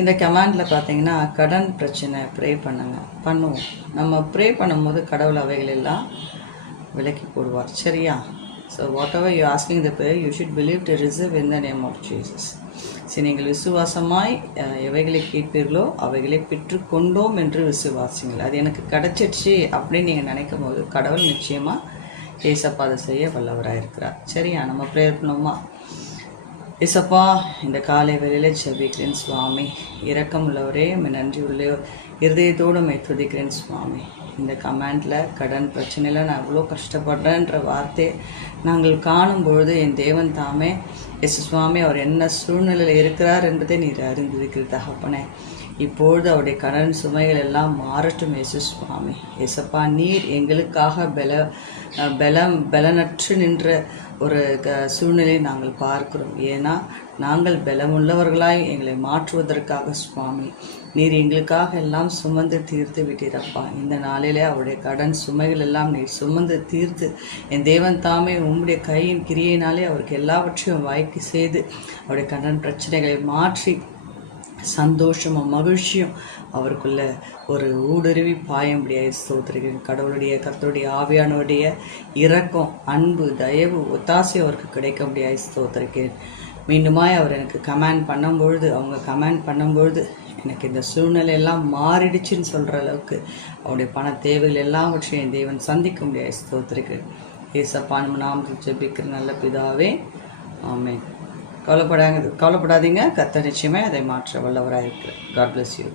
இந்த கமாண்டில் பார்த்தீங்கன்னா கடன் பிரச்சனை ப்ரே பண்ணுவோம். நம்ம ப்ரே பண்ணும்போது கடவுள் அவைகள் எல்லாம் விலக்கி போடுவார். சரியா? So whatever you asking the prayer you should believe to receive in the name of Jesus. சரி, நீங்கள் விசுவாசமாய் எவைகளை கேட்பீர்களோ அவைகளை பெற்றுக்கொண்டோம் என்று விசுவாசிங்கள். அது எனக்கு கிடைச்சிடுச்சு அப்படின்னு நீங்கள் நினைக்கும் போது கடவுள் நிச்சயமாக ஏசப்பா அதை செய்ய வல்லவராக இருக்கிறார். சரியா? நம்ம ப்ரேயர் பண்ணுவோமா? ஏசப்பா, இந்த காலை வேளையில் ஜெபிக்கிறேன் சுவாமி. இரக்கம் உள்ளவரே, நன்றி உள்ள இருதயத்தோடு துதிக்கிறேன் சுவாமி. இந்த கமெண்டில் கடன் பிரச்சனையில் நான் எவ்வளோ கஷ்டப்படுறேன்ற வார்த்தையை நாங்கள் காணும் பொழுது என் தேவன் தாமே எஸ் சுவாமி அவர் என்ன சூழ்நிலையில் இருக்கிறார் என்பதை நீர் அறிந்திருக்கிற தகப்பனே. இப்பொழுது அவருடைய கடன் சுமைகள் எல்லாம் மாறட்டும் இயேசு சுவாமி. ஏசப்பா, நீர் எங்களுக்காக பலனற்று நின்ற ஒரு சூழ்நிலையை நாங்கள் பார்க்கிறோம். ஏன்னா நாங்கள் பலமுள்ளவர்களாய் எங்களை மாற்றுவதற்காக சுவாமி நீர் எங்களுக்காக எல்லாம் சுமந்து தீர்த்து விட்டீரப்பா. இந்த நாளிலே அவருடைய கடன் சுமைகள் எல்லாம் நீர் சுமந்து தீர்த்து என் தேவன் தாமே உம்முடைய கையின் கிரியையினாலே அவருக்கு எல்லாவற்றையும் வாய்க்கு செய்து அவருடைய கடன் பிரச்சனைகளை மாற்றி சந்தோஷமும் மகிழ்ச்சியும் அவருக்குள்ள ஒரு ஊடுருவி பாயும்படியாக ஸ்தோத்திரிக்கிறேன். கர்த்தருடைய ஆவியானவருடைய இரக்கம், அன்பு, தயவு, ஒத்தாசை அவருக்கு கிடைக்க முடியாது ஸ்தோத்திரிக்கிறேன். மீண்டுமாய் அவர் எனக்கு கமெண்ட் பண்ணும்பொழுது எனக்கு இந்த சூழ்நிலை எல்லாம் மாறிடுச்சுன்னு சொல்கிற அளவுக்கு அவருடைய பண தேவைகள் எல்லாவற்றையும் என் தேவன் சந்திக்க முடியாது ஸ்தோத்திரிக்கிறேன். ஏசப்பா நம்ம நாமத்தில் ஜெபிக்கிற நல்ல பிதாவே, ஆமென். கவலைப்படாதீங்க, கர்த்தர் நிச்சயமே அதை மாற்ற வல்லவராக இருக்கிறார். God bless you.